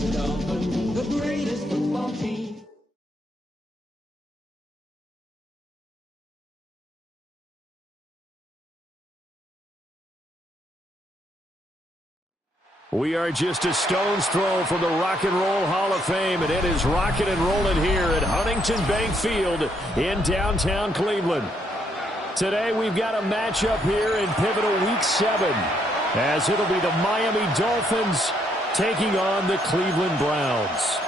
has come, the greatest football team. We are just a stone's throw from the Rock and Roll Hall of Fame, and it is rocking and rolling here at Huntington Bank Field in downtown Cleveland. Today we've got a matchup here in pivotal Week 7, as it'll be the Miami Dolphins taking on the Cleveland Browns.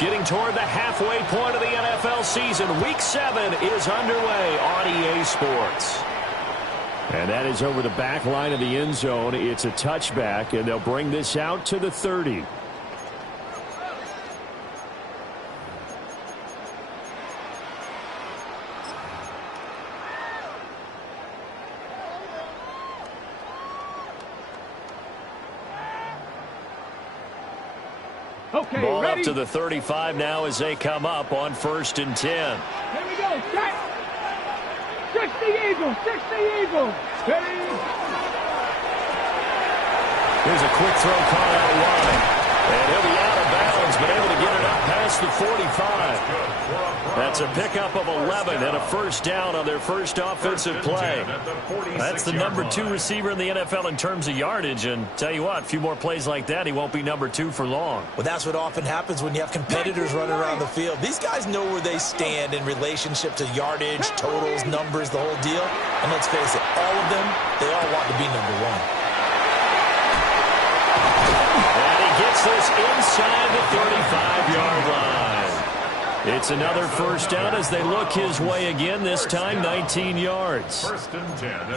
Getting toward the halfway point of the NFL season, Week 7 is underway on EA Sports. And that is over the back line of the end zone. It's a touchback, and they'll bring this out to the 30. Okay, ball ready? up to the 35 now as they come up on 1st and 10. Here we go. Set. 60 Eagles. 60 Eagles. Ready? Here's a quick throw caught out wide. And he'll be out of bounds, but able to get it up past the 45. That's a pickup of 11 and a first down on their first offensive play. That's the number 2 receiver in the NFL in terms of yardage. And tell you what, a few more plays like that, he won't be number 2 for long. Well, that's what often happens when you have competitors running around the field. These guys know where they stand in relationship to yardage, totals, numbers, the whole deal. And let's face it, all of them, they all want to be number 1. Gets this inside the 35-yard line. It's another first down as they look his way again, this time 19 yards.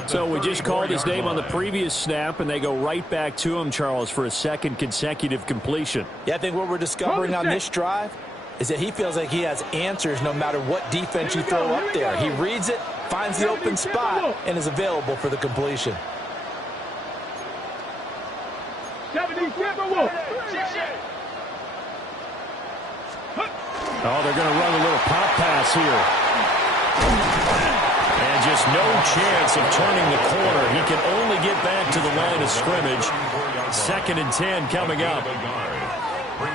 So we just called his name on the previous snap, and they go right back to him, Charles, for a second consecutive completion. Yeah, I think what we're discovering on this drive is that he feels like he has answers no matter what defense you throw up there. He reads it, finds the open spot, and is available for the completion. 70 Timberwolves. Oh, they're going to run a little pop pass here. And just no chance of turning the corner. He can only get back to the line of scrimmage. 2nd and 10 coming up.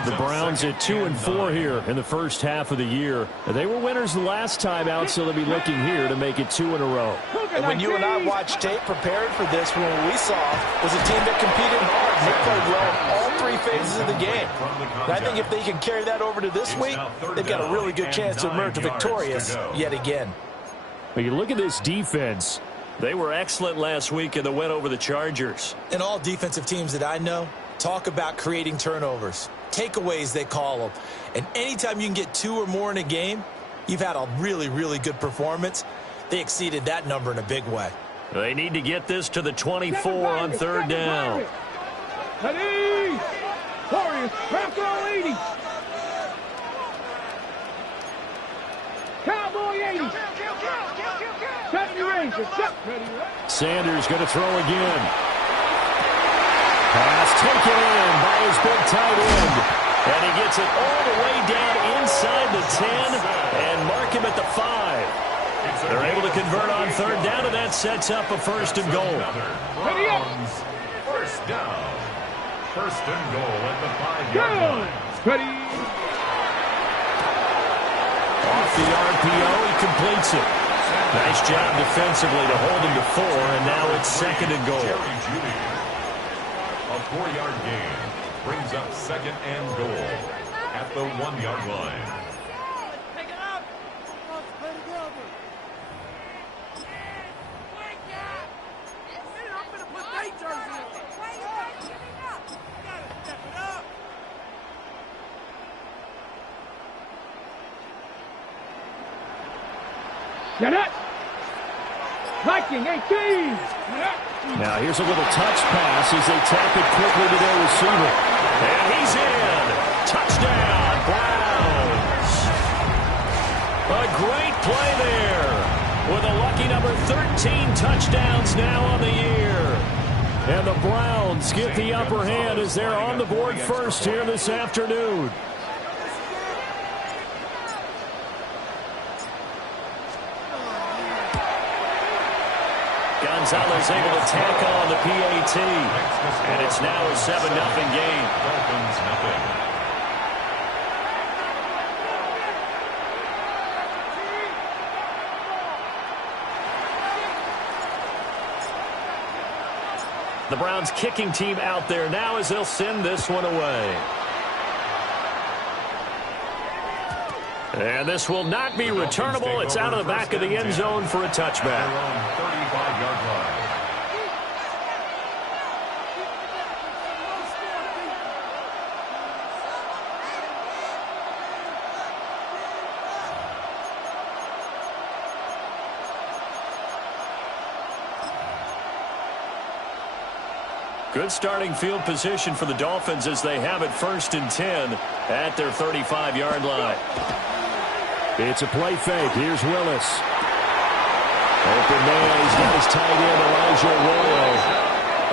The Browns at 2-4 here in the first half of the year. They were winners the last time out, so they'll be looking here to make it 2 in a row. And when you and I watched tape prepared for this, what we saw was a team that competed hard. They played well in all 3 phases of the game. And I think if they can carry that over to this week, they've got a really good chance to emerge victorious yet again. When you look at this defense, they were excellent last week in the win over the Chargers. And all defensive teams that I know talk about creating turnovers. Takeaways, they call them. And anytime you can get 2 or more in a game, you've had a really, really good performance. They exceeded that number in a big way. They need to get this to the 24 on 3rd down. Ready? Warriors, Cowboy 80. Cowboy 80. 70 Rangers. Sanders going to throw again. Pass taken in by his big tight end. And he gets it all the way down inside the 10 and mark him at the 5. They're able to convert on 3rd down, and that sets up a 1st and goal. First down. 1st and goal at the 5-yard line. Ready? Off the RPO, he completes it. Nice job defensively to hold him to 4, and now it's 2nd and goal. A 4-yard gain brings up 2nd and goal at the 1-yard line. Get it! Viking 18! Now here's a little touch pass as they tap it quickly to their receiver. And he's in! Touchdown, Browns! A great play there with a lucky number 13 touchdowns now on the year. And the Browns get the upper hand as they're on the board first here this afternoon. Gonzalez able to tack on the PAT. And it's now a 7-0 game. Dolphins nothing. The Browns kicking team out there now as they'll send this one away. And this will not be returnable. It's out of the back of the end zone for a touchback. Their own 35-yard line. Good starting field position for the Dolphins as they have it 1st and 10 at their 35-yard line. It's a play fake. Here's Willis. Open man. He's got his tight end, Elijah Arroyo.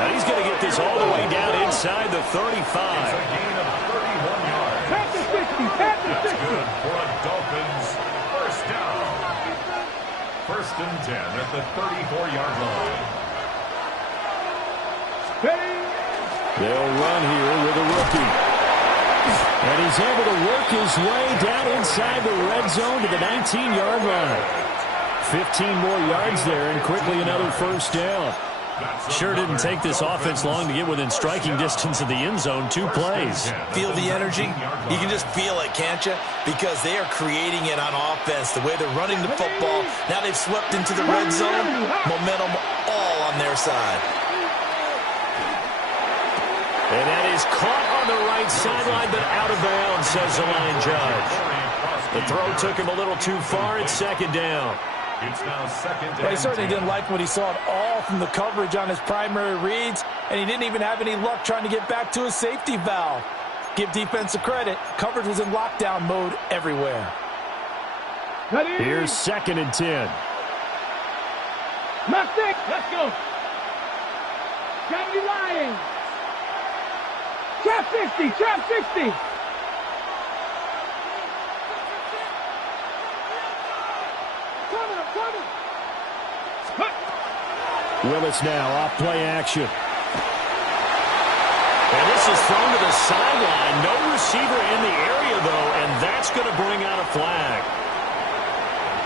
Now he's going to get this all the way down inside the 35. It's a gain of 31 yards. Pat the 60. Pat the 60. That's good for a Dolphins first down. 1st and 10 at the 34-yard line. They'll run here with a rookie. And he's able to work his way down inside the red zone to the 19-yard line. 15 more yards there and quickly another first down. Sure didn't take this offense long to get within striking distance of the end zone. 2 plays. Feel the energy? You can just feel it, can't you? Because they are creating it on offense. The way they're running the football. Now they've swept into the red zone. Momentum all on their side. And that is caught on the right sideline, but out of bounds, says the line judge. The throw took him a little too far. It's 2nd down. It's now 2nd and Well, he certainly 10. didn't like what he saw at all from the coverage on his primary reads, and he didn't even have any luck trying to get back to his safety valve. Give defensive credit. Coverage was in lockdown mode everywhere. Here's 2nd and 10. Mustang, let's go. Johnny Lyons. Trap 50, trap 50. Willis now off play action. And this is thrown to the sideline. No receiver in the area, though, and that's going to bring out a flag.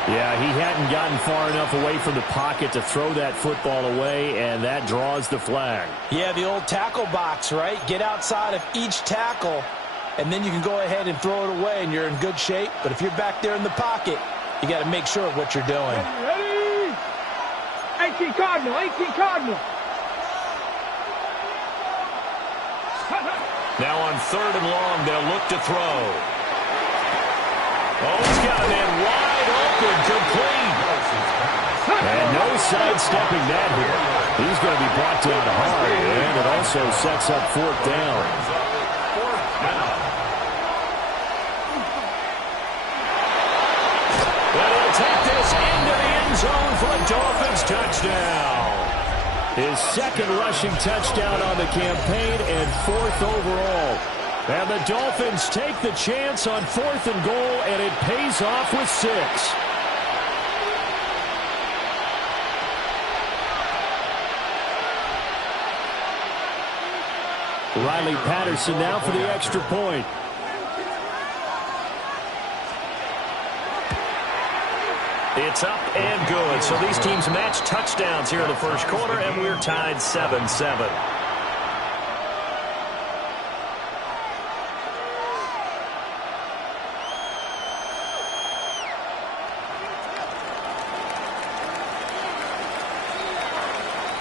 Yeah, he hadn't gotten far enough away from the pocket to throw that football away, and that draws the flag. Yeah, the old tackle box, right? Get outside of each tackle, and then you can go ahead and throw it away, and you're in good shape. But if you're back there in the pocket, you got to make sure of what you're doing. Ready? 18 Cardinal, 18 Cardinal. Now on 3rd and long, they'll look to throw. Oh, he's got a man wide open, complete. And no sidestepping that here. He's going to be brought down hard, and it also sets up 4th down. Well, he'll take this into the end zone for a Dolphins touchdown. His 2nd rushing touchdown on the campaign and 4th overall. And the Dolphins take the chance on 4th and goal, and it pays off with 6. Riley Patterson now for the extra point. It's up and good. So these teams match touchdowns here in the first quarter, and we're tied 7-7.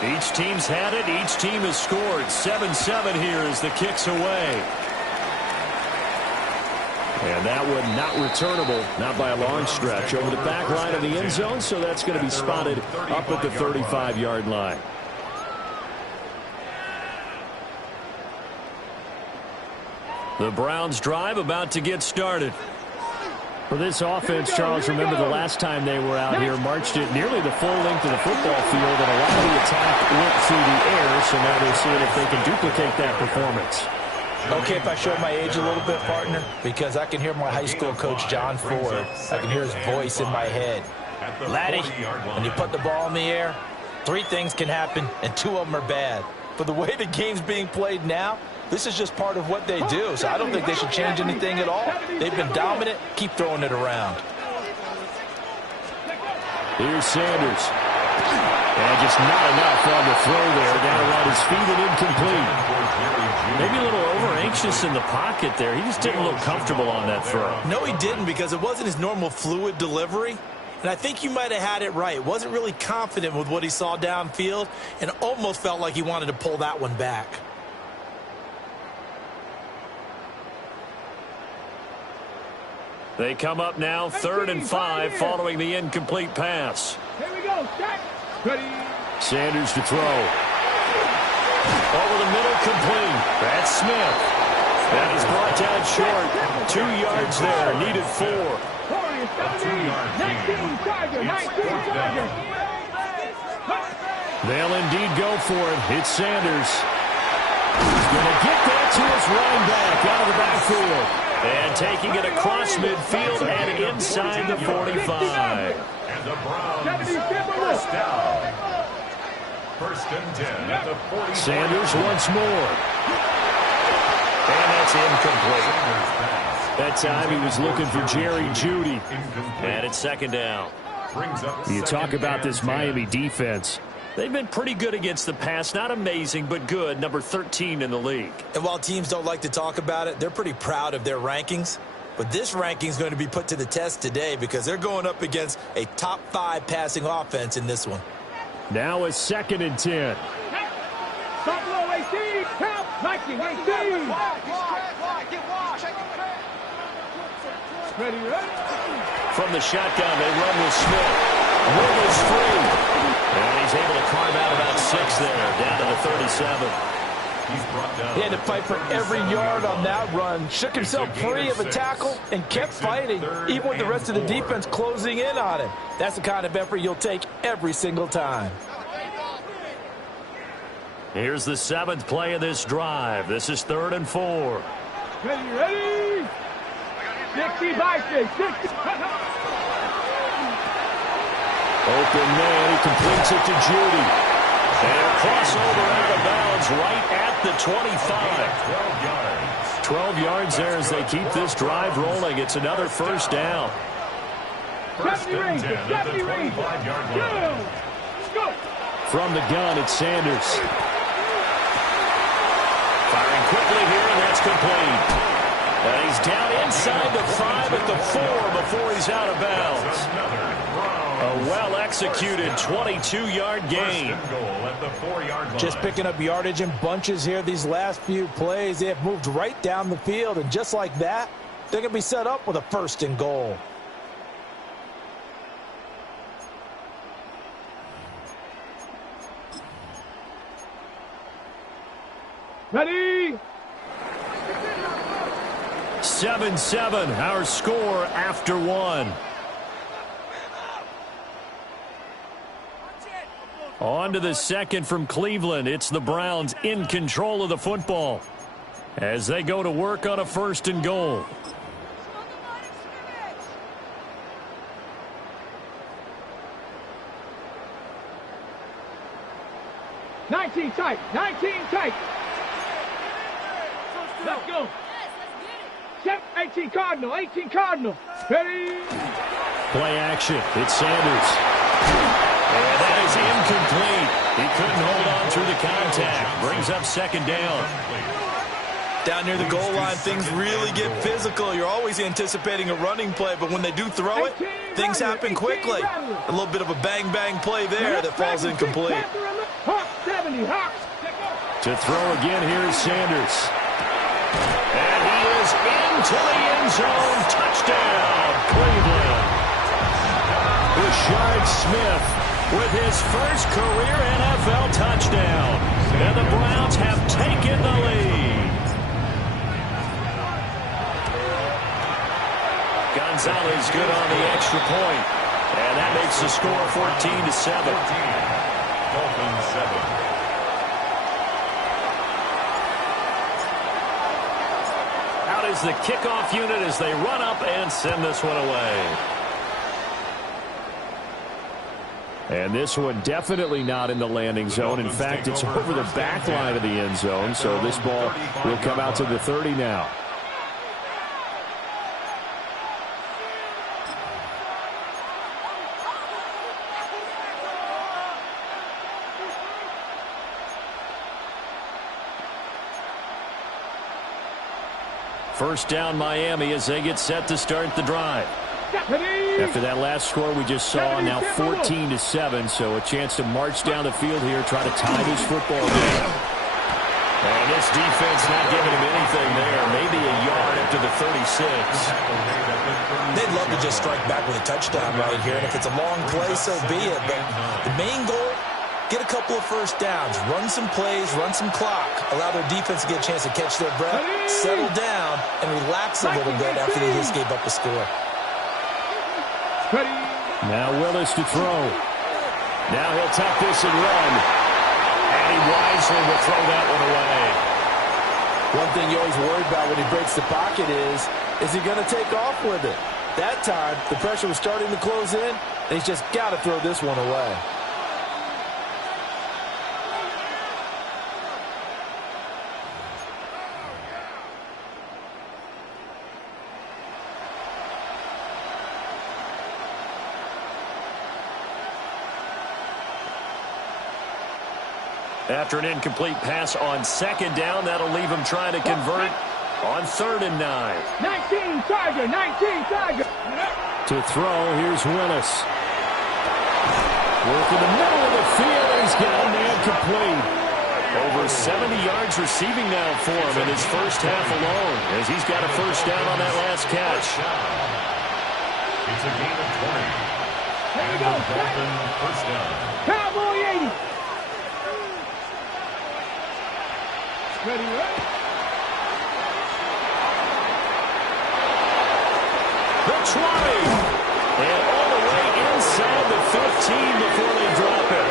Each team's had it. Each team has scored. 7-7 here as the kick's away. And that one not returnable, not by a long stretch, over the back line of the end zone, so that's going to be spotted up at the 35-yard line. The Browns drive about to get started. For this offense, Charles, remember the last time they were out here, marched it nearly the full length of the football field, and a lot of the attack went through the air, so now they're seeing if they can duplicate that performance. Okay, if I show my age a little bit, partner, because I can hear my high school coach, John Ford. I can hear his voice in my head. Laddie, when you put the ball in the air, 3 things can happen, and 2 of them are bad. But the way the game's being played now, this is just part of what they do, so I don't think they should change anything at all. They've been dominant. Keep throwing it around. Here's Sanders. And just not enough on the throw there. Down around his feet and incomplete. Maybe a little over-anxious in the pocket there. He just didn't look comfortable on that throw. No, he didn't, because it wasn't his normal fluid delivery. And I think you might have had it right. Wasn't really confident with what he saw downfield and almost felt like he wanted to pull that one back. They come up now, 3rd and 5, following the incomplete pass. Here we go. Set. Ready. Sanders to throw. Over the middle, complete. That's Smith. And he's brought down short. 2 yards there, needed 4. 19 Chargers. 19 Chargers. They'll indeed go for it. It's Sanders. He's going to get that to his running back out of the backfield. And taking it across midfield and inside the 45. And the Browns, first down. 1st and 10 at the 40. Sanders once more. And that's incomplete. That time he was looking for Jerry Jeudy. And it's 2nd down. You talk about this Miami defense. They've been pretty good against the pass. Not amazing, but good. Number 13 in the league. And while teams don't like to talk about it, they're pretty proud of their rankings. But this ranking is going to be put to the test today because they're going up against a top 5 passing offense in this one. Now a 2nd and 10. Buffalo 18. Help. Viking 18. Ready, ready. From the shotgun, they run with Smith. Will is free. And he's able to carve out about 6 there, down to the 37. He had to fight for every yard on that run. Shook himself free of a tackle and kept fighting, even with the rest of the defense closing in on him. That's the kind of effort you'll take every single time. Here's the 7th play of this drive. This is 3rd and 4. Ready, ready. 60 by 6. Open man, he completes it to Jeudy. And a crossover out of bounds right at the 25. 12 yards there as they keep this drive rolling. It's another 1st down. 1st and 10 at the 25-yard line. From the gun, it's Sanders. Firing quickly here, and that's complete. And he's down inside the 5 at the 4 before he's out of bounds. A well-executed 22-yard gain. Just picking up yardage in bunches here these last few plays. They have moved right down the field, and just like that, they're going to be set up with a 1st and goal. Ready. 7-7, our score after 1. On to the 2nd from Cleveland. It's the Browns in control of the football as they go to work on a 1st and goal. Nineteen tight. 19 tight. Let's go. 18 Cardinal. 18 Cardinal. Ready. Play action. It's Sanders. And that is incomplete. He couldn't hold on through the contact. Brings up 2nd down. Down near the goal line, things really get physical. You're always anticipating a running play, but when they do throw it, things happen quickly. A little bit of a bang-bang play there that falls incomplete. To throw again, here's Sanders. And he is into the end zone. Touchdown, Cleveland. Rashard Smith with his first career NFL touchdown. And the Browns have taken the lead. Gonzalez good on the extra point. And that makes the score 14-7. Dolphins 7. Out is the kickoff unit as they run up and send this one away. And this one definitely not in the landing zone. In fact, it's over the back line of the end zone. So this ball will come out to the 30 now. First down Miami as they get set to start the drive. After that last score we just saw, now 14-7, so a chance to march down the field here, try to tie this football game. And this defense not giving him anything there, maybe a yard up to the 36. They'd love to just strike back with a touchdown right here, and if it's a long play, so be it. But the main goal, get a couple of first downs, run some plays, run some clock, allow their defense to get a chance to catch their breath, settle down, and relax a little bit after they just gave up a score. Now Willis to throw. Now he'll tuck this and run. And he wisely will throw that one away. One thing you always worry about when he breaks the pocket is he going to take off with it? That time, the pressure was starting to close in, and he's just got to throw this one away. After an incomplete pass on second down, that'll leave him trying to convert on 3rd and 9. 19 Tiger, 19 Tiger. To throw, here's Willis. Working the middle of the field, he's got a man complete. Over 70 yards receiving now for him in his first half alone, as he's got a first down on that last catch. It's a gain of 20. Here we go. Dolphin first down. Cowboy 80. Ready, right? The 20. And all the way inside the 15 before they drop it.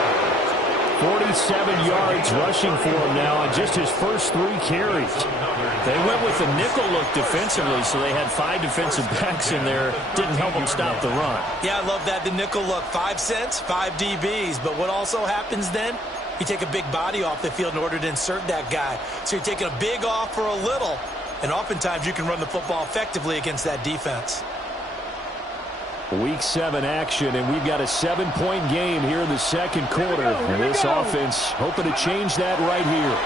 47 yards rushing for him now on just his first 3 carries. They went with the nickel look defensively, so they had 5 defensive backs in there. Didn't help them stop the run. Yeah, I love that, the nickel look. 5 cents, 5 DBs. But what also happens then? You take a big body off the field in order to insert that guy. So you're taking a big off for a little, and oftentimes you can run the football effectively against that defense. Week 7 action, and we've got a 7-point game here in the second quarter. And this offense hoping to change that right here.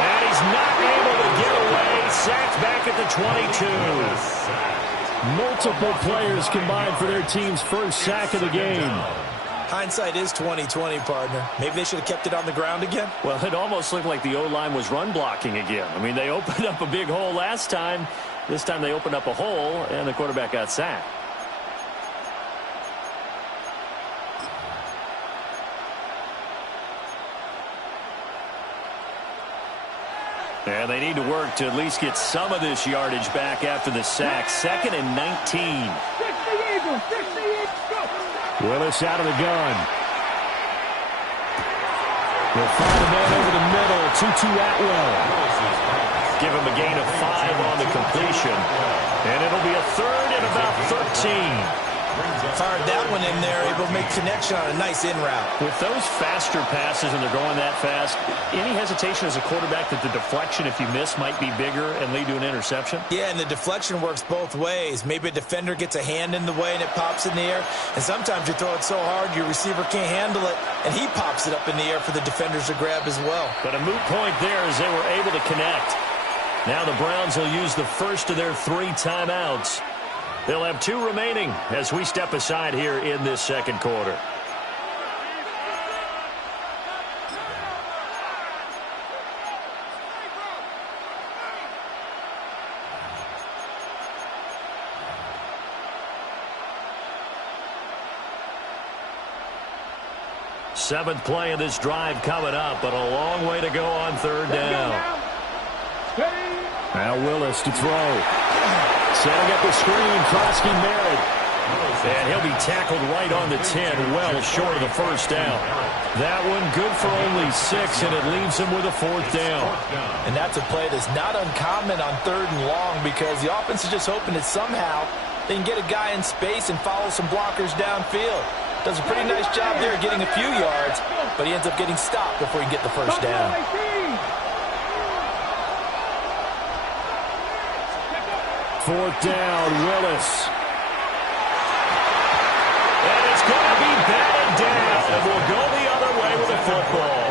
And he's not able to get away. Sacked back at the 22. Multiple players combined for their team's first sack of the game. Hindsight is 20/20, partner. Maybe they should have kept it on the ground again. Well, it almost looked like the O-line was run blocking again. I mean, they opened up a big hole last time. This time they opened up a hole, and the quarterback got sacked. And they need to work to at least get some of this yardage back after the sack. 2nd and 19. 60 Eagles, 60 Eagles, go. Willis out of the gun. They'll find a man over the middle. 2-2 Atwell. Give him a gain of 5 on the completion. And it'll be a 3rd and about 13. Fired that one in there, able to make connection on a nice in route. With those faster passes and they're going that fast, any hesitation as a quarterback that the deflection, if you miss, might be bigger and lead to an interception? Yeah, and the deflection works both ways. Maybe a defender gets a hand in the way and it pops in the air. And sometimes you throw it so hard your receiver can't handle it, and he pops it up in the air for the defenders to grab as well. But a moot point there as they were able to connect. Now the Browns will use the first of their 3 timeouts. They'll have 2 remaining as we step aside here in this second quarter. Seventh play of this drive coming up, but a long way to go on 3rd down. Now Willis to throw. Setting up the screen, Krosky Merritt. And he'll be tackled right on the 10, well short of the first down. That one good for only 6, and it leaves him with a 4th down. And that's a play that's not uncommon on 3rd and long because the offense is just hoping that somehow they can get a guy in space and follow some blockers downfield. Does a pretty nice job there getting a few yards, but he ends up getting stopped before he can get the first down. 4th down, Willis. And it's going to be batted down, and we'll go the other way with the football.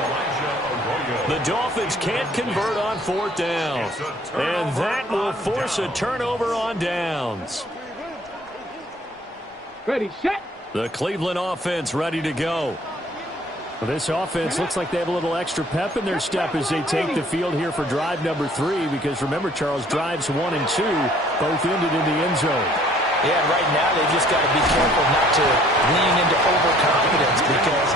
The Dolphins can't convert on 4th down, and that will force a turnover on downs. Ready, set. The Cleveland offense ready to go. Well, this offense looks like they have a little extra pep in their step as they take the field here for drive number 3, because remember, Charles, drives 1 and 2 both ended in the end zone. Yeah, right now they've just got to be careful not to lean into overconfidence because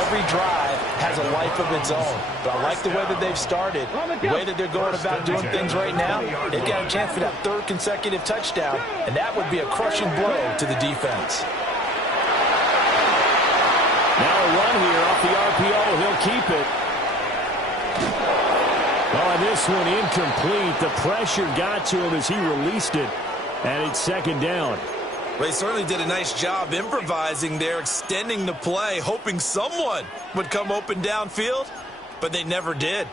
every drive has a life of its own. But I like the way that they've started, the way that they're going about doing things right now. They've got a chance for that 3rd consecutive touchdown, and that would be a crushing blow to the defense. Now a run here off the RPO. He'll keep it. Oh, and this one incomplete. The pressure got to him as he released it. And it's 2nd down. They certainly did a nice job improvising there, extending the play, hoping someone would come open downfield, but they never did.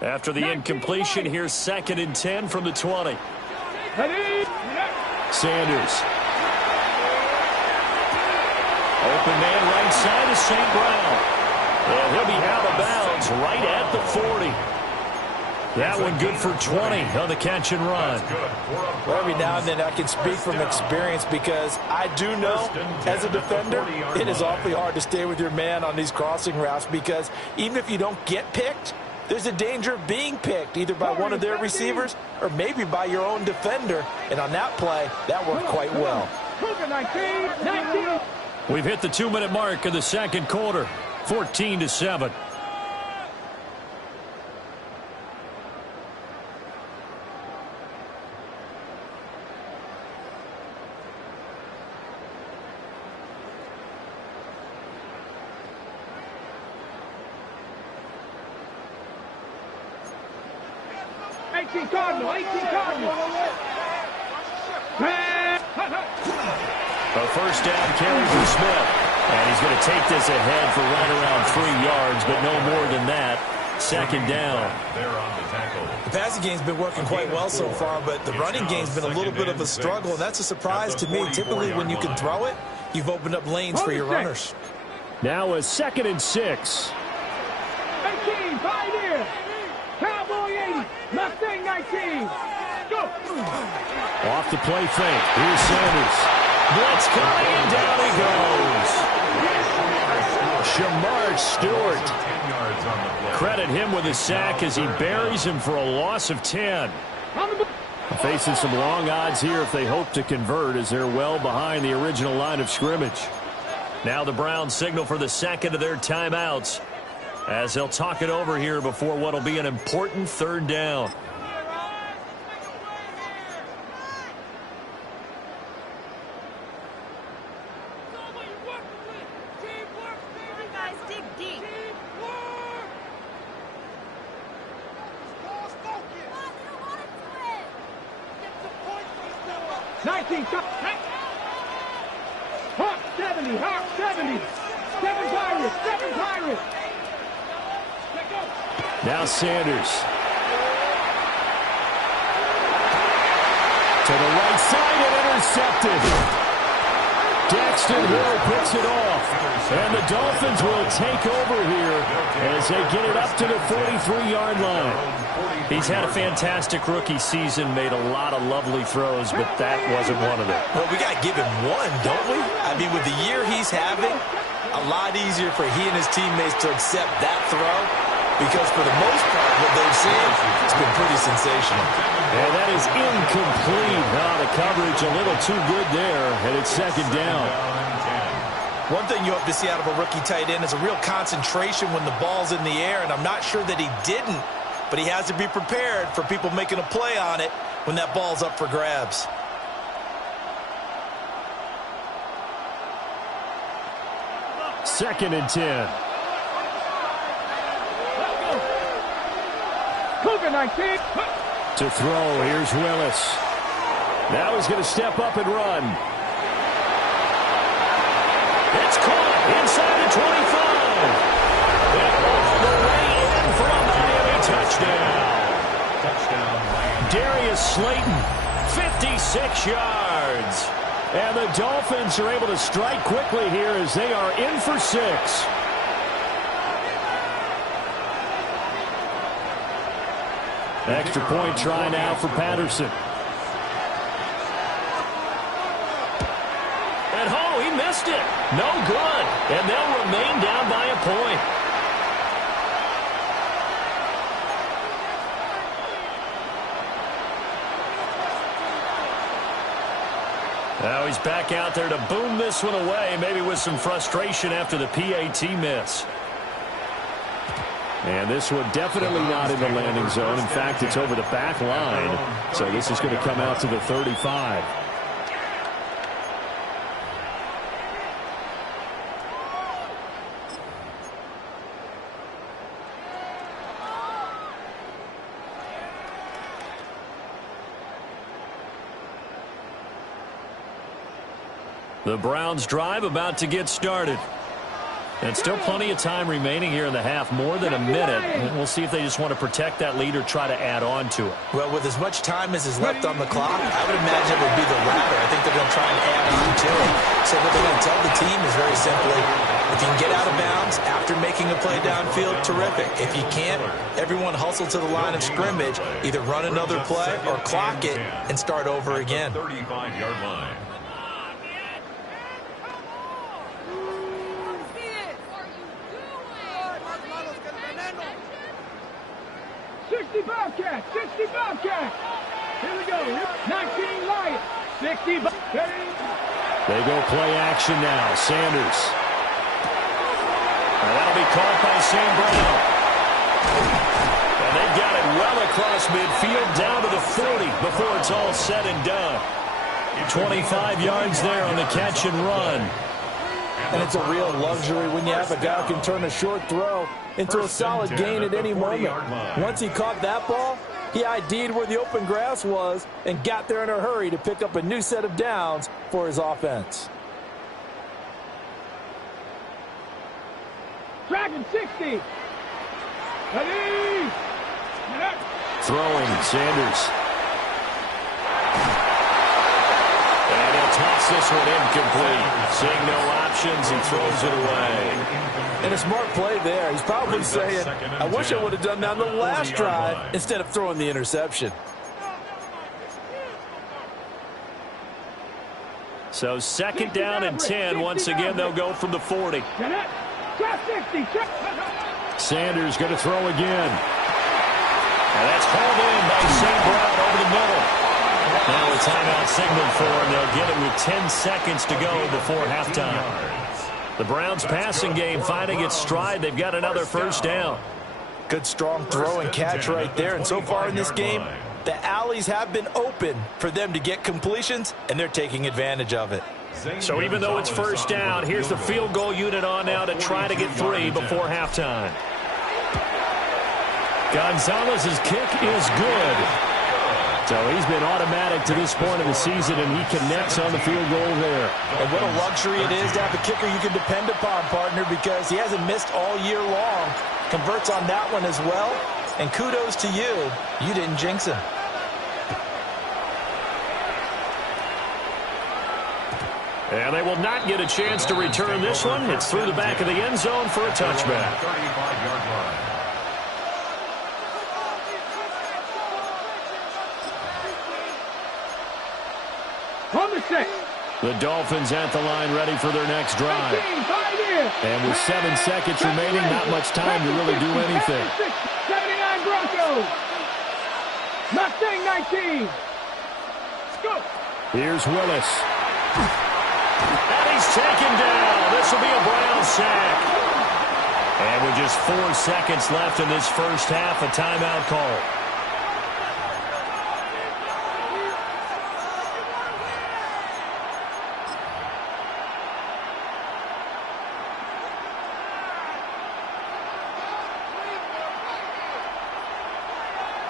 After the incompletion, here's 2nd and 10 from the 20. Sanders. Open man right side is St. Brown. And he'll be out of bounds right at the 40. That one good for 20 on the catch and run. Well, every now and then I can speak from experience because I do know as a defender it is awfully hard to stay with your man on these crossing routes because even if you don't get picked, there's a danger of being picked either by one of their receivers or maybe by your own defender. And on that play, that worked quite well. We've hit the 2-minute mark of the 2nd quarter, 14-7. Cardinal. A 1st down carry for Smith. And he's going to take this ahead for right around 3 yards, but no more than that. 2nd down. The passing game's been working quite well so far, but the running game's been a little bit of a struggle, and that's a surprise to me. Typically, when you can throw it, you've opened up lanes for your runners. Now a 2nd and 6. 18, 5 here. Cowboy 80, Mustang 19. Go. Off the play fake. Here's Sanders. Blitz coming, and down he goes. Shamar Stewart. Credit him with a sack as he buries him for a loss of 10. Facing some long odds here if they hope to convert as they're well behind the original line of scrimmage. Now the Browns signal for the 2nd of their timeouts as they'll talk it over here before what will be an important 3rd down. Dig deep. 19, Hawk 70, Hawk 70. 7 Pirates, 7 Pirates. Now Sanders. To the right side and intercepted. Daxton Hill picks it off. And the Dolphins will take over here as they get it up to the 43-yard line. He's had a fantastic rookie season, made a lot of lovely throws, but that wasn't one of them. Well, we got to give him one, don't we? I mean, with the year he's having, a lot easier for he and his teammates to accept that throw because for the most part, what they've seen, it's been pretty sensational. And that is incomplete. The coverage a little too good there, and it's 2nd down. One thing you hope to see out of a rookie tight end is a real concentration when the ball's in the air, and I'm not sure that he didn't but he has to be prepared for people making a play on it when that ball's up for grabs. Second and 10. Cougar 19. To throw, here's Willis. Now he's going to step up and run. It's caught inside the 25. And all the way in for a Miami touchdown. Darius Slayton, 56 yards. And the Dolphins are able to strike quickly here as they are in for 6. Extra point try now for Patterson. And he missed it. No good. And they'll remain down by a point. Now he's back out there to boom this one away, maybe with some frustration after the PAT miss. And this one definitely not in the landing zone. In fact, it's over the back line. So this is going to come out to the 35. The Browns drive about to get started. And still plenty of time remaining here in the half, more than a minute. And we'll see if they just want to protect that lead or try to add on to it. Well, with as much time as is left on the clock, I would imagine it would be the latter. I think they're going to try and add on to it. So what they're going to tell the team is very simply, if you can get out of bounds after making a play downfield, terrific. If you can't, everyone hustle to the line of scrimmage, either run another play or clock it and start over again. 35-yard line. 60 Bobcats, 60 Bobcats. Here we go. 19 Lions, 60 Bobcats. They go play action now. Sanders. And that'll be caught by Sam Brown. And they've got it well across midfield down to the 40 before it's all said and done. 25 yards there on the catch and run. And it's a real luxury when you have a guy who can turn a short throw into a solid gain at any moment. Once he caught that ball, he ID'd where the open grass was and got there in a hurry to pick up a new set of downs for his offense. Dragon 60. Ready. Throwing, Sanders. And he'll toss this one incomplete. Seeing no options, he throws it away. And a smart play there. He's probably saying, I wish I would have done that on the last drive instead of throwing the interception. So second down and 10. Once again, they'll go from the 40. Sanders going to throw again. And that's hauled in by St. Brown over the middle. Now a timeout signal for him. They'll get it with 10 seconds to go before halftime. The Browns passing game finding its stride. They've got another first down. Good strong throw and catch right there. And so far in this game, the alleys have been open for them to get completions, and they're taking advantage of it. So even though it's first down, here's the field goal unit on now to try to get 3 before halftime. Gonzalez's kick is good. So he's been automatic to this point of the season, and he connects on the field goal there. And what a luxury it is to have a kicker you can depend upon, partner, because he hasn't missed all year long. Converts on that one as well. And kudos to you. You didn't jinx him. And they will not get a chance to return this one. It's through the back of the end zone for a touchback. 35-yard line. On the 6. The Dolphins at the line ready for their next drive. And with 7 seconds remaining, not much time to really do anything. 79 Broncos. Mustang 19. Let's go. Here's Willis. And he's taken down. This will be a Brown sack. And with just 4 seconds left in this first half, a timeout call.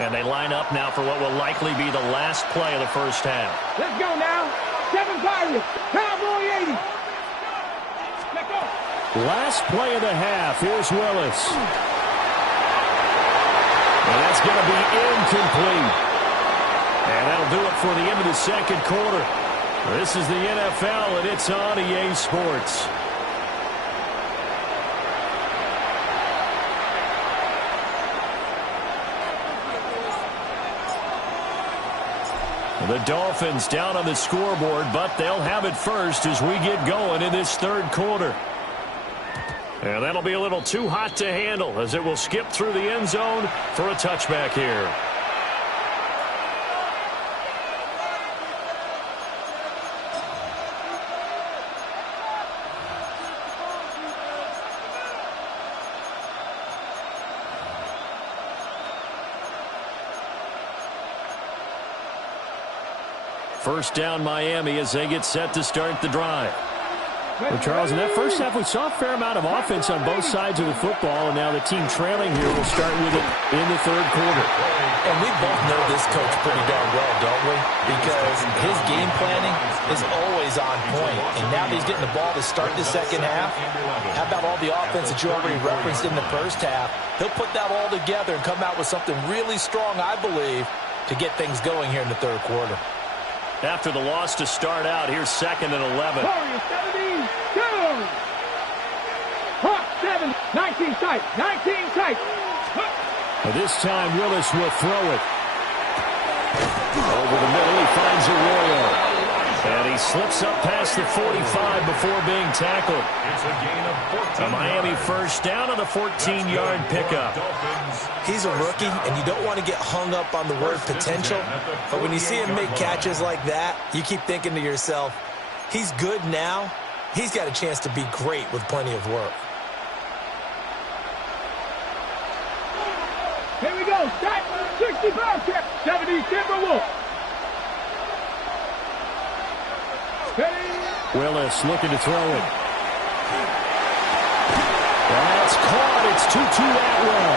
And they line up now for what will likely be the last play of the first half. Let's go now. 7 Pirates. Cowboy 80. Let's go. Last play of the half. Here's Willis. And that's going to be incomplete. And that'll do it for the end of the second quarter. This is the NFL, and it's on EA Sports. The Dolphins down on the scoreboard, but they'll have it first as we get going in this third quarter. And that'll be a little too hot to handle as it will skip through the end zone for a touchback here. First down Miami as they get set to start the drive. Well, Charles, in that first half, we saw a fair amount of offense on both sides of the football, and now the team trailing here will start with it in the third quarter. And we both know this coach pretty darn well, don't we? Because his game planning is always on point. And now that he's getting the ball to start the second half, how about all the offense that you already referenced in the first half? He'll put that all together and come out with something really strong, I believe, to get things going here in the third quarter. After the loss to start out, here's 2nd and 11. 72. Hawk 7. 19 tight. 19 tight. This time Willis will throw it. Over the middle, he finds Arroyo. And he slips up past the 45 before being tackled. It's a gain of 14. A Miami first down on the 14-yard pickup. He's a rookie, and you don't want to get hung up on the word potential. But when you see him make catches like that, you keep thinking to yourself, he's good now. He's got a chance to be great with plenty of work. Here we go. Start 60 Bobcat. 70 Timberwolf. Willis looking to throw it. That's caught. It's Tutu Atwell.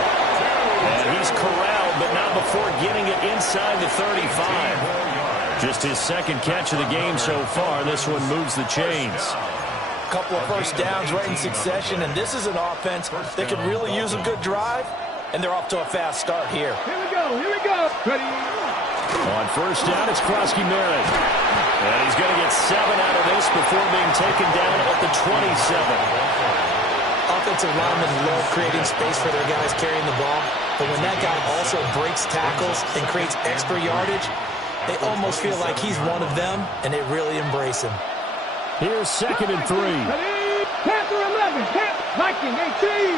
And he's corralled, but not before getting it inside the 35. Just his second catch of the game so far. This one moves the chains. Couple of first downs right in succession, and this is an offense that could really use a good drive, and they're off to a fast start here. Here we go. Here we go. Ready. On first down, it's Krosky Merritt. And he's going to get 7 out of this before being taken down at the 27. Offensive linemen love creating space for their guys carrying the ball, but when that guy also breaks tackles and creates extra yardage, they almost feel like he's one of them, and they really embrace him. Here's 2nd and 3. Panther 11. Viking 18.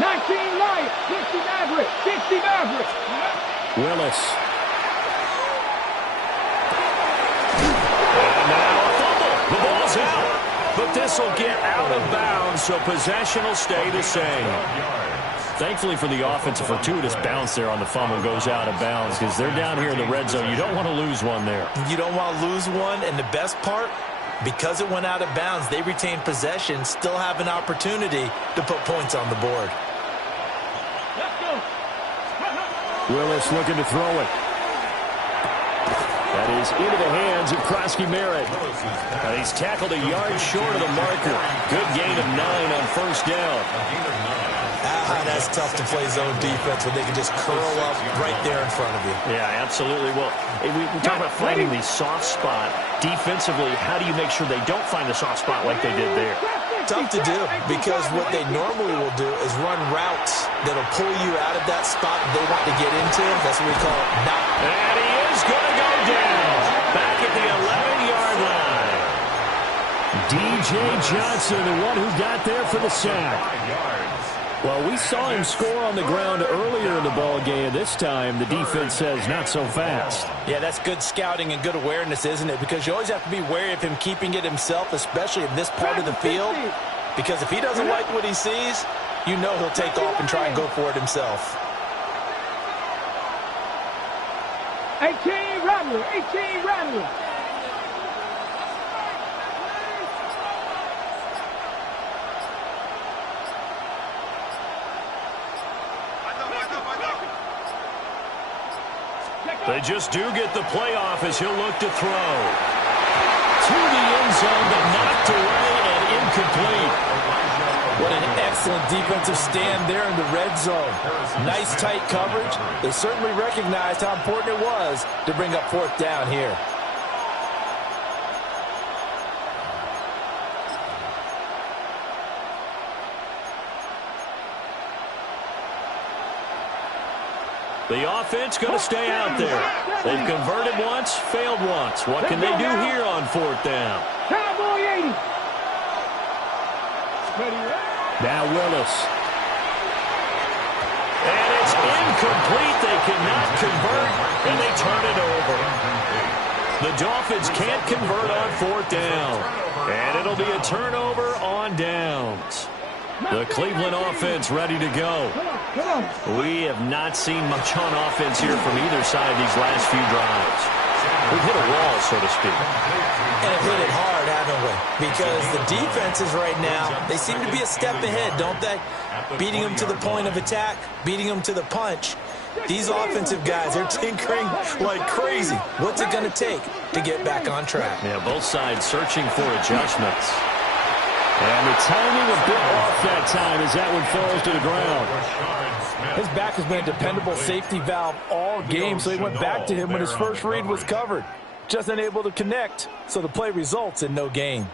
19 Lions. 60 Maverick. 60 Maverick. Willis. And now a fumble. The ball's out. But this will get out of bounds, so possession will stay the same. Thankfully for the offense, a fortuitous bounce there on the fumble goes out of bounds because they're down here in the red zone. You don't want to lose one there. You don't want to lose one, and the best part, because it went out of bounds, they retain possession, still have an opportunity to put points on the board. Let's go. Willis looking to throw it. That is into the hands of Krosky Merritt. He's tackled a yard short of the marker. Good gain of 9 on first down. That's tough to play zone defense when they can just curl up right there in front of you. Yeah, absolutely. Well, we talk about finding the soft spot. Defensively, how do you make sure they don't find the soft spot like they did there? Tough to do, because what they normally will do is run routes that'll pull you out of that spot they want to get into. That's what we call not. And he is going to go down. Back at the 11-yard line. D.J. Johnson, the one who got there for the sack. Well, we saw him score on the ground earlier in the ball game. This time, the defense says not so fast. Yeah, that's good scouting and good awareness, isn't it? Because you always have to be wary of him keeping it himself, especially in this part of the field. Because if he doesn't like what he sees, you know he'll take off and try and go for it himself. 18 Rattler, 18 Rattler. They just do get the playoff as he'll look to throw. To the end zone, but knocked away and incomplete. What an excellent defensive stand there in the red zone. Nice tight coverage. They certainly recognized how important it was to bring up fourth down here. The offense going to stay out there. They've converted once, failed once. What can they do here on fourth down? Cowboy 80. Now Willis. And it's incomplete. They cannot convert, and they turn it over. The Dolphins can't convert on fourth down. And it'll be a turnover on downs. The Cleveland offense ready to go. We have not seen much on offense here from either side these last few drives. We've hit a wall, so to speak. And have hit it hard, haven't we? Because the defenses right now, they seem to be a step ahead, don't they? Beating them to the point of attack, beating them to the punch. These offensive guys, they're tinkering like crazy. What's it going to take to get back on track? Yeah, both sides searching for adjustments. And the timing a bit off that time as that one falls to the ground. His back has been a dependable safety valve all game, so he went back to him when his first read was covered. Just unable to connect, so the play results in no gain.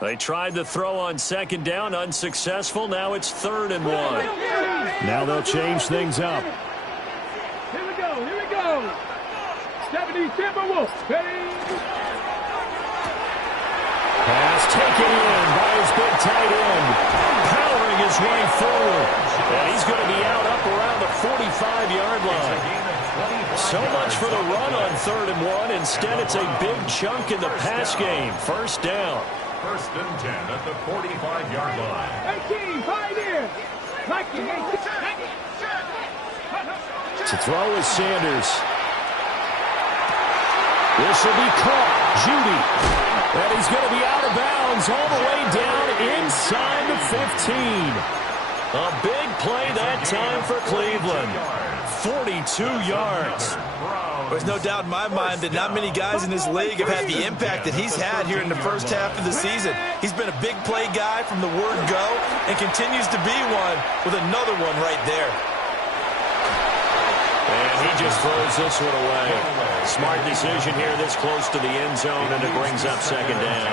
They tried to throw on second down, unsuccessful. Now it's 3rd and 1. Now they'll change things up. Here we go, here we go. 70 Timberwolves. Pass taken in by his big tight end. Powering his way forward. And he's going to be out up around the 45-yard line. So much for the run on 3rd and 1. Instead, it's a big chunk in the pass game. First down. 1st and 10 at the 45-yard line. 18, Pioneers. 19, 18. To throw is Sanders. This will be caught. Judy. And he's going to be out of bounds all the way down inside the 15. A big play that time for Cleveland. 42 yards. There's no doubt in my mind that not many guys in this league have had the impact that he's had here in the first half of the season. He's been a big play guy from the word go and continues to be one with another one right there. And he just throws this one away. Smart decision here this close to the end zone, and it brings up 2nd down.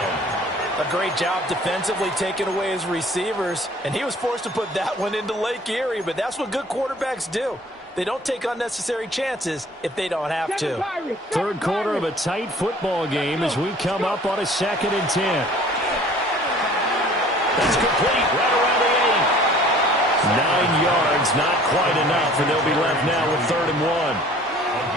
A great job defensively taking away his receivers, and he was forced to put that one into Lake Erie, but that's what good quarterbacks do. They don't take unnecessary chances if they don't have to. 3rd quarter of a tight football game as we come up on a 2nd and 10. That's complete right around the 8. 9 yards, not quite enough, and they'll be left now with 3rd and 1.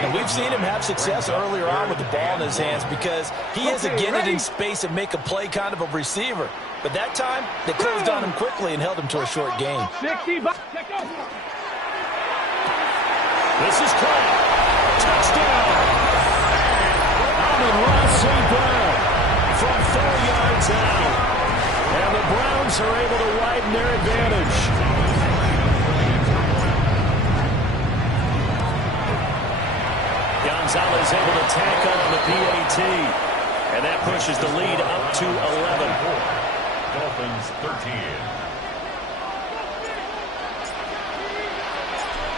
And we've seen him have success earlier on with the ball in his hands because he has to get it in space and make a play kind of a receiver. But that time, they closed on him quickly and held him to a short gain. 60. This is caught. Touchdown. Amon-Ra St. Brown from 4 yards out. And the Browns are able to widen their advantage. Gonzalez able to tack on the PAT. And that pushes the lead up to 11. Dolphins 13.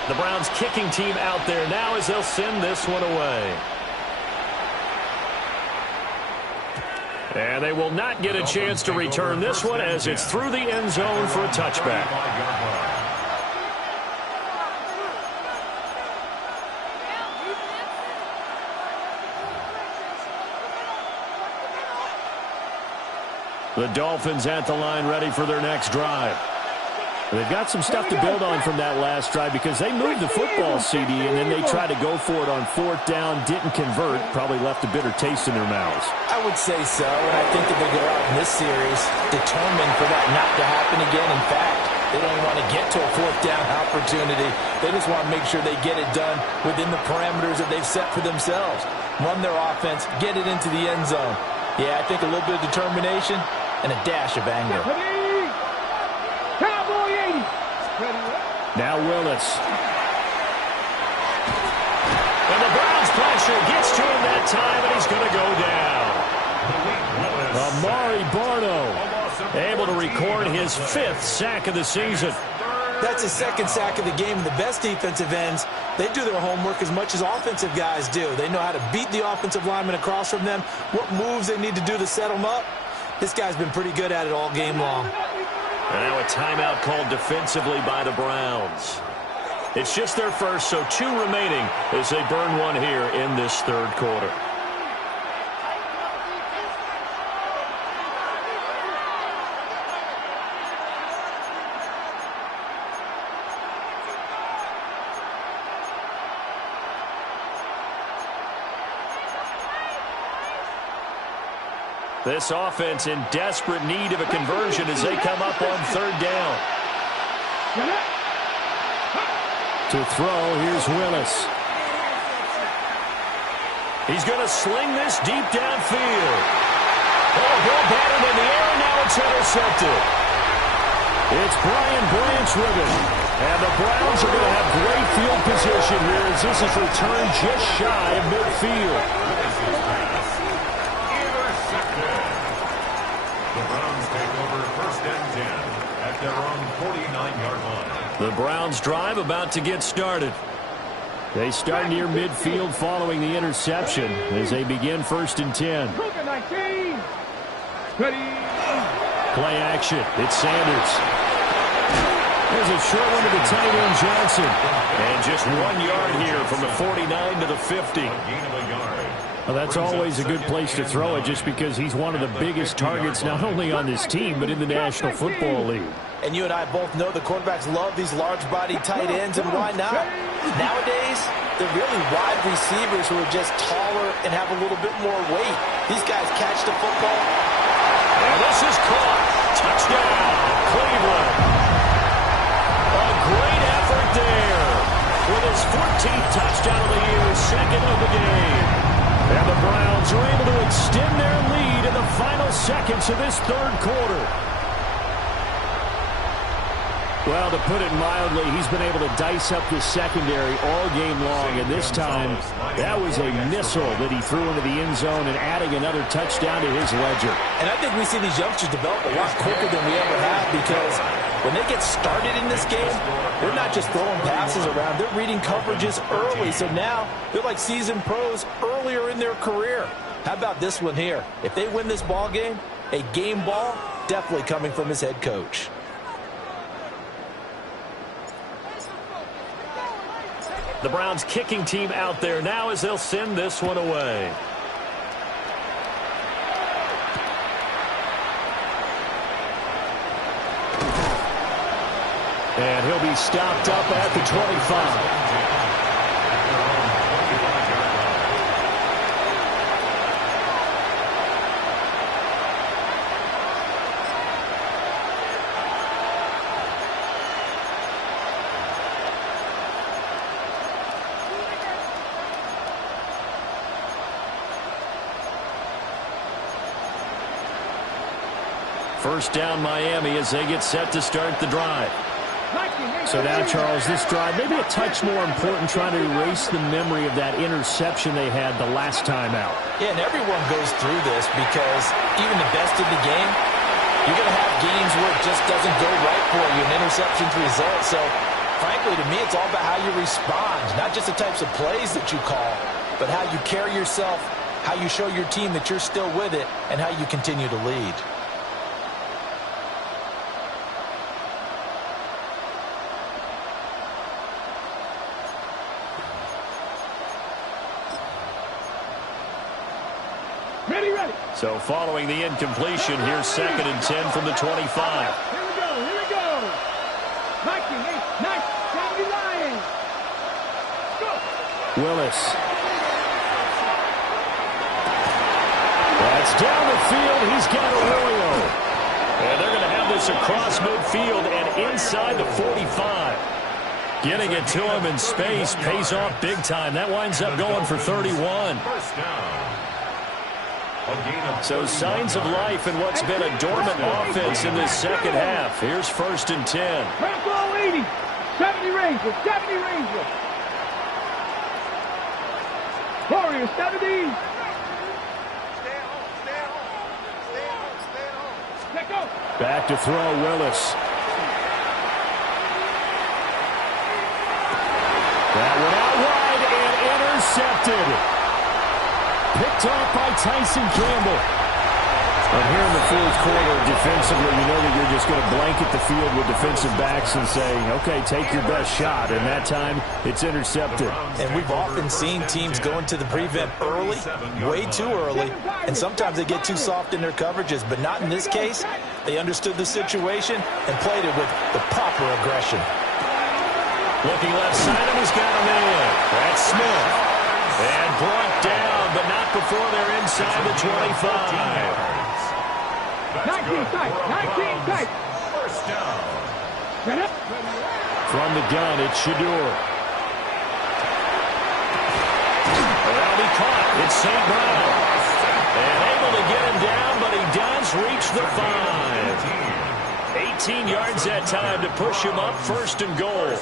The Browns kicking team out there now as they'll send this one away. And they will not get a chance to return this one as it's through the end zone for a touchback. The Dolphins at the line ready for their next drive. They've got some stuff to build on from that last drive because they moved the football, CD, and then they tried to go for it on 4th down, didn't convert, probably left a bitter taste in their mouths. I would say so, and I think that they go out in this series determined for that not to happen again. In fact, they don't want to get to a 4th down opportunity. They just want to make sure they get it done within the parameters that they've set for themselves. Run their offense, get it into the end zone. Yeah, I think a little bit of determination and a dash of anger. Cowboy 80. Now Willis. And the Browns pressure gets to him that time, and he's going to go down. Amari Barno able to record his 5th sack of the season. That's his 2nd sack of the game. And the best defensive ends, they do their homework as much as offensive guys do. They know how to beat the offensive lineman across from them, what moves they need to do to set them up. This guy's been pretty good at it all game long. And now a timeout called defensively by the Browns. It's just their first, so 2 remaining as they burn one here in this 3rd quarter. This offense in desperate need of a conversion as they come up on 3rd down. To throw, here's Willis. He's going to sling this deep downfield. Oh, ball batted in the air, and now it's intercepted. It's Brian Branch with it. And the Browns are going to have great field position here as this is returned just shy of midfield. The Browns take over 1st and 10 at their own 49-yard line. The Browns drive about to get started. They start near midfield following the interception as they begin 1st and 10. Play action. It's Sanders. There's a short one to the tight end, Johnson. And just 1 yard here from the 49 to the 50. Well, that's always a good place to throw it just because he's one of the biggest targets not only on this team but in the National Football League. And you and I both know the quarterbacks love these large-bodied tight ends, and why not? Nowadays, they're really wide receivers who are just taller and have a little bit more weight. These guys catch the football. And this is caught. Touchdown, Cleveland. A great effort there with his 14th touchdown of the year, 2nd of the game. And the Browns are able to extend their lead in the final seconds of this 3rd quarter. Well, to put it mildly, he's been able to dice up the secondary all game long, and this time that was a missile that he threw into the end zone and adding another touchdown to his ledger. And I think we see these youngsters develop a lot quicker than we ever have because when they get started in this game, they're not just throwing passes around, they're reading coverages early. So now they're like seasoned pros earlier in their career. How about this one here? If they win this ball game, a game ball definitely coming from his head coach. The Browns kicking team out there now as they'll send this one away. And he'll be stopped up at the 25. First down Miami as they get set to start the drive. So now, Charles, this drive maybe a touch more important, trying to erase the memory of that interception they had the last time out. Yeah, and everyone goes through this because even the best in the game, you're going to have games where it just doesn't go right for you, and interceptions result. So, frankly, to me, it's all about how you respond, not just the types of plays that you call, but how you carry yourself, how you show your team that you're still with it, and how you continue to lead. So following the incompletion, here's 2nd and 10 from the 25. Here we go. 70 Lions. Go. Willis. That's down the field. He's got Arroyo. And they're going to have this across midfield and inside the 45. Getting it to him in space pays off big time. That winds up going for 31. So signs of life in what's been a dormant offense in this second half. Here's 1st and 10. Crack all 80. 70 Rangers. 70 Rangers. Warriors 70. Back to throw, Willis. That went out wide and intercepted. Picked off by Tyson Campbell. And here in the fourth quarter, defensively, you know that you're just going to blanket the field with defensive backs and say, okay, take your best shot. And that time, it's intercepted. And we've often seen teams go into the prevent early, way too early, and sometimes they get too soft in their coverages. But not in this case. They understood the situation and played it with the proper aggression. Looking left side, and he's got him in. That's Smith. And brought down, but not before they're inside the 25. 19 tight. 19 tight. First down. From the gun, it's Shador. Well, he caught. It's St. Brown. And able to get him down, but he does reach the 5. 18 yards that time to push him up, 1st and goal.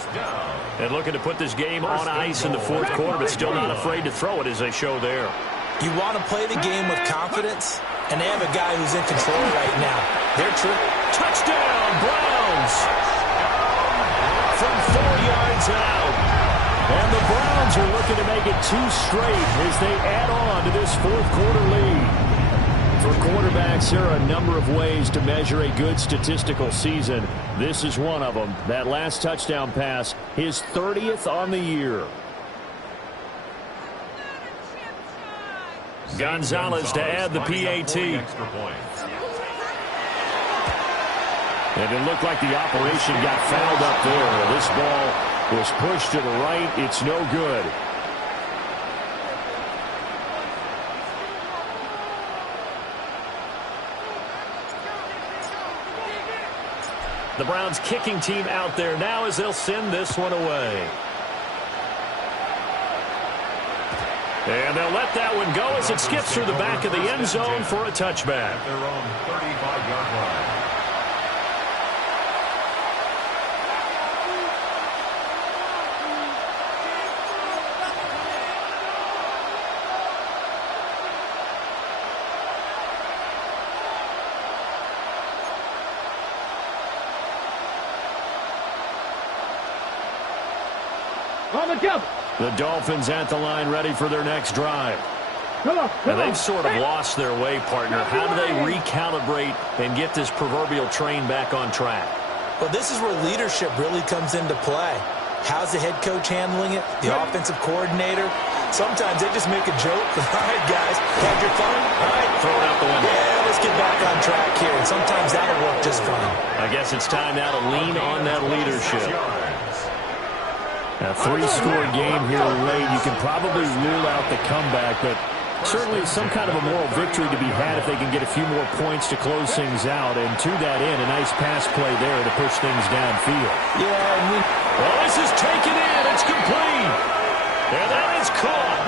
And looking to put this game on ice in the fourth quarter, but still not afraid to throw it as they show there. You want to play the game with confidence, and they have a guy who's in control right now. They're true. Touchdown, Browns! From 4 yards out. And the Browns are looking to make it 2 straight as they add on to this fourth quarter lead. For quarterbacks, there are a number of ways to measure a good statistical season. This is one of them. That last touchdown pass, his 30th on the year. Gonzalez to add the PAT. And it looked like the operation got fouled up there. This ball was pushed to the right. It's no good. The Browns kicking team out there now as they'll send this one away. And they'll let that one go as it skips through the back of the end zone for a touchback. At their own 35-yard line. On the double. The Dolphins at the line ready for their next drive. And they've sort of lost their way, partner. How do they recalibrate and get this proverbial train back on track? Well, this is where leadership really comes into play. How's the head coach handling it? The offensive coordinator? Sometimes they just make a joke. All right, guys, had your fun? All right. Throw it out the window. Yeah, let's get back on track here. And sometimes that'll work just fine. I guess it's time now to lean on that leadership. A 3-score game here late. You can probably rule out the comeback, but certainly some kind of a moral victory to be had if they can get a few more points to close things out. And to that end, a nice pass play there to push things downfield. Yeah, well, this is taken in. It's complete. And that is caught.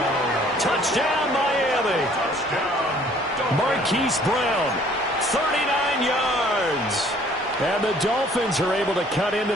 Touchdown, Miami. Marquise Brown, 39 yards. And the Dolphins are able to cut into that.